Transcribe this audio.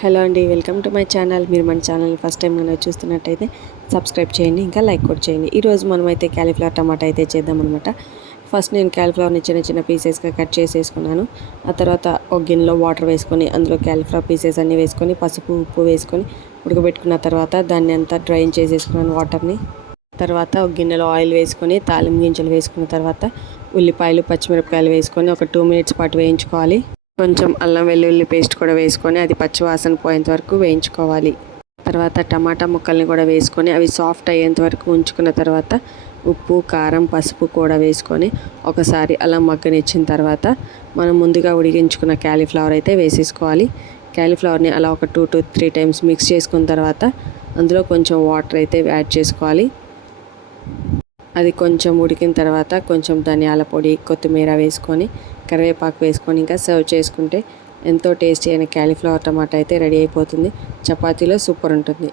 Hello అండి, welcome to my channel. మీరు మన ఛానల్ ఫస్ట్ టైం కనుక చూస్తున్నట్టయితే సబ్స్క్రైబ్ చేయండి, ఇంకా లైక్ కూడా చేయండి. ఈరోజు మనమైతే క్యాలీఫ్లవర్ టమాటా అయితే చేద్దామన్నమాట. ఫస్ట్ నేను క్యాలీఫ్లవర్ని చిన్న చిన్న పీసెస్గా కట్ చేసేసుకున్నాను. ఆ తర్వాత ఒక గిన్నెలో వాటర్ వేసుకొని అందులో క్యాలీఫ్లవర్ పీసెస్ అన్నీ వేసుకొని పసుపు ఉప్పు వేసుకొని ఉడకబెట్టుకున్న తర్వాత దాన్ని అంతా డ్రైన్ చేసేసుకున్నాను వాటర్ని. తర్వాత ఒక గిన్నెలో ఆయిల్ వేసుకొని తాలింపు గింజలు వేసుకున్న తర్వాత ఉల్లిపాయలు పచ్చిమిరపకాయలు వేసుకొని ఒక 2 మినిట్స్ పాటు వేయించుకోవాలి. కొంచెం అల్లం వెల్లుల్లి పేస్ట్ కూడా వేసుకొని అది పచ్చివాసన పోయేంత వరకు వేయించుకోవాలి. తర్వాత టమాటా ముక్కల్ని కూడా వేసుకొని అవి సాఫ్ట్ అయ్యేంత వరకు ఉంచుకున్న తర్వాత ఉప్పు కారం పసుపు కూడా వేసుకొని ఒకసారి అలా మగ్గనిచ్చిన తర్వాత మనం ముందుగా ఉడికించుకున్న క్యాలీఫ్లవర్ అయితే వేసేసుకోవాలి. క్యాలీఫ్లవర్ని అలా ఒక 2 to 3 టైమ్స్ మిక్స్ చేసుకున్న తర్వాత అందులో కొంచెం వాటర్ అయితే యాడ్ చేసుకోవాలి. అది కొంచెం ఉడికిన తర్వాత కొంచెం ధనియాల పొడి కొత్తిమీర వేసుకొని కరివేపాకు వేసుకొని ఇంకా సర్వ్ చేసుకుంటే ఎంతో టేస్టీ అయిన క్యాలీఫ్లవర్ టమాటా అయితే రెడీ అయిపోతుంది. చపాతీలో సూపర్ ఉంటుంది.